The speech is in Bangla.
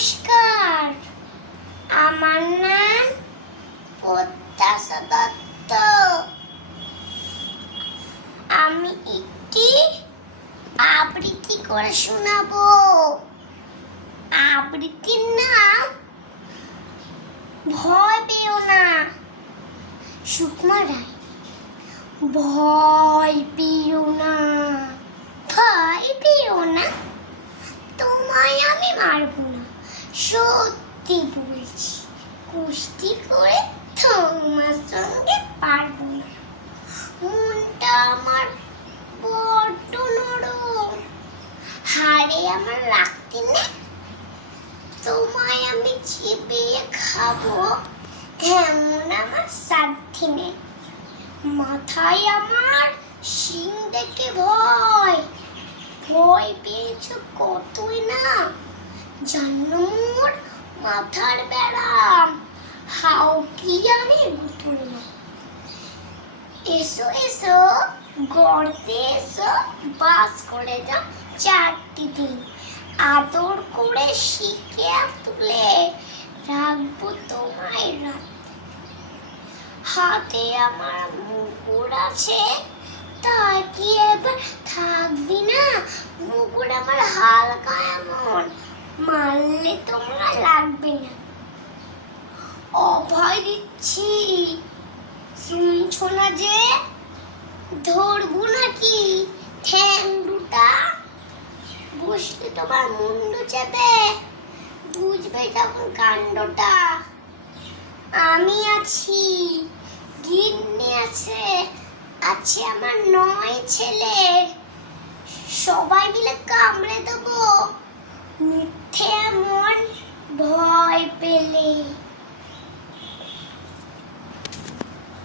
নমস্কার, আমার নাম প্রত্যাশা দত্ত। আমি একটি আবৃত্তি করে শোনাবো। আবৃত্তির নাম ভয় পেও না। সুকুমা রায়। ভয় পেও না, ভয় পেও না, তোমায় আমি মারবো না। সত্যি বলছি, কুস্তি করে তোমার সঙ্গে পারবো না। মনটা আমার বড্ড নরম, হাড়ে আমার রাখতে না। তোমায় আমি চিবিয়ে খাবো এমন আমার সাধ্যি নেই। মাথায় আমার শিং দেখে ভয়, ভয় পেয়েছো কতই না। জানো মোর মাথার ব্যারাম, হাও কি আমি বুতুল না। এসো এসো গর্তে এসো, বাস করে যাও 4টি দিন। আদর করে শিখে তুলে রাখবো তোমায় রাত। হাতে আমার মুকুট আছে, তা কি এবার থাকবি না? মুকুট আমার হালকা এমন, মারলে তোমরা লাগবে না। অভয় দিচ্ছি, শুনছো না যে? ধরবো নাকি ঠ্যাং দুটা? বসলে তোমার মুন্ডু চেপে বুঝবে তখন কাণ্ডটা। আমি আছি, গিন্নি আছে, আছে আমার 9 ছেলে। সবাই মিলে কামড়ে দেবো মিথ্যে এমন ভয় পেলে।